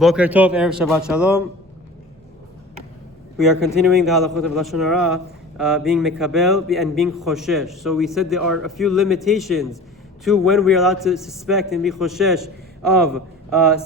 Boker Tov, Erev Shabbat Shalom. We are continuing the Halachot of Lashon Hara, being Mekabel and being Choshesh. So we said there are a few limitations to when we are allowed to suspect and be Choshesh of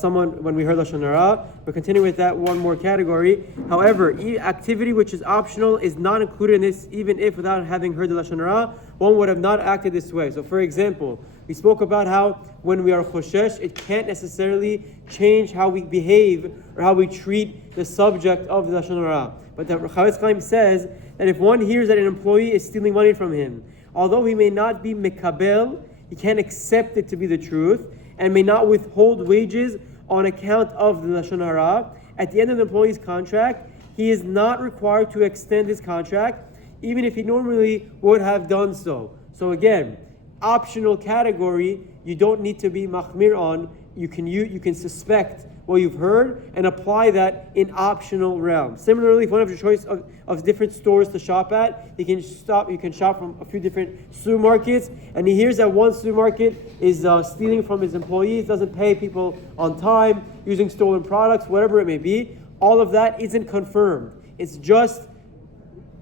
someone when we heard Lashon Hara. We're continuing with that one more category. However, activity which is optional is not included in this, even if without having heard the Lashon Hara, one would have not acted this way. So for example, we spoke about how when we are Choshesh, it can't necessarily change how we behave or how we treat the subject of the Lashon Hara. But the Chaim says that if one hears that an employee is stealing money from him, although he may not be Mekabel, he can't accept it to be the truth, and may not withhold wages on account of the Lashon Hara. At the end of the employee's contract, he is not required to extend his contract, even if he normally would have done so. So again, optional category, you don't need to be machmir on. You can suspect what you've heard and apply that in optional realm. Similarly, if one has your choice of different stores to shop at, you can shop from a few different supermarkets, and he hears that one supermarket is stealing from his employees, doesn't pay people on time, using stolen products, whatever it may be. All of that isn't confirmed. It's just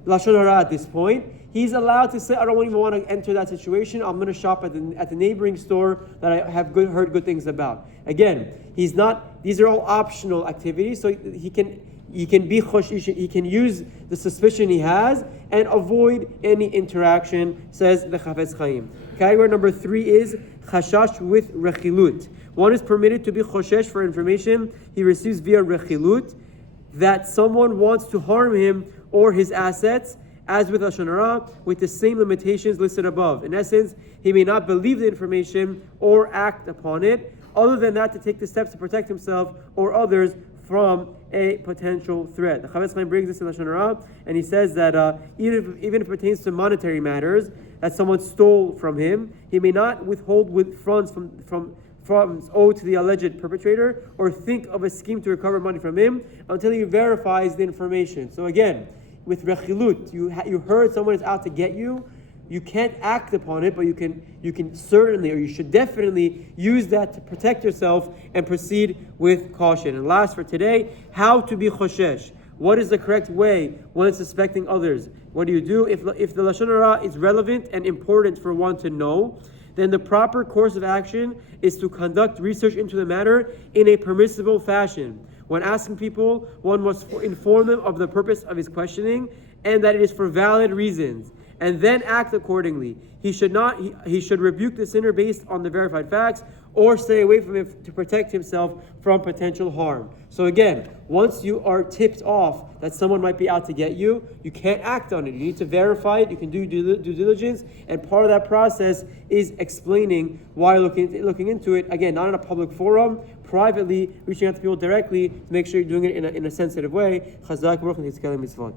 Lashon Hara at this point. He's allowed to say, I don't even want to enter that situation. I'm going to shop at the neighboring store that I have heard good things about. Again, he's not. These are all optional activities, so he can be choshesh. He can use the suspicion he has and avoid any interaction. Says the Chafetz Chaim. Category number 3 is Chashash with Rechilut. One is permitted to be choshesh for information he receives via Rechilut that someone wants to harm him or his assets, as with Lashon Hara, with the same limitations listed above. In essence, he may not believe the information or act upon it, other than that to take the steps to protect himself or others from a potential threat. The Chafetz Chaim brings this in Lashon Hara, and he says that even if it pertains to monetary matters that someone stole from him, he may not withhold funds from owed to the alleged perpetrator or think of a scheme to recover money from him until he verifies the information. So again, with Rechilut, you heard someone is out to get you. You can't act upon it, but you can certainly, or you should definitely use that to protect yourself and proceed with caution. And last for today, how to be Choshesh. What is the correct way when suspecting others? What do you do? If the Lashon Hara is relevant and important for one to know, then the proper course of action is to conduct research into the matter in a permissible fashion. When asking people, one must inform them of the purpose of his questioning and that it is for valid reasons, and then act accordingly. He should rebuke the sinner based on the verified facts or stay away from him to protect himself from potential harm. So again, once you are tipped off that someone might be out to get you, you can't act on it. You need to verify it. You can do due diligence, and part of that process is explaining why you're looking into it. Again, not in a public forum, privately, reaching out to people directly to make sure you're doing it in a sensitive way. Chazak, Baruch, and Yitzchak, Mitzvot.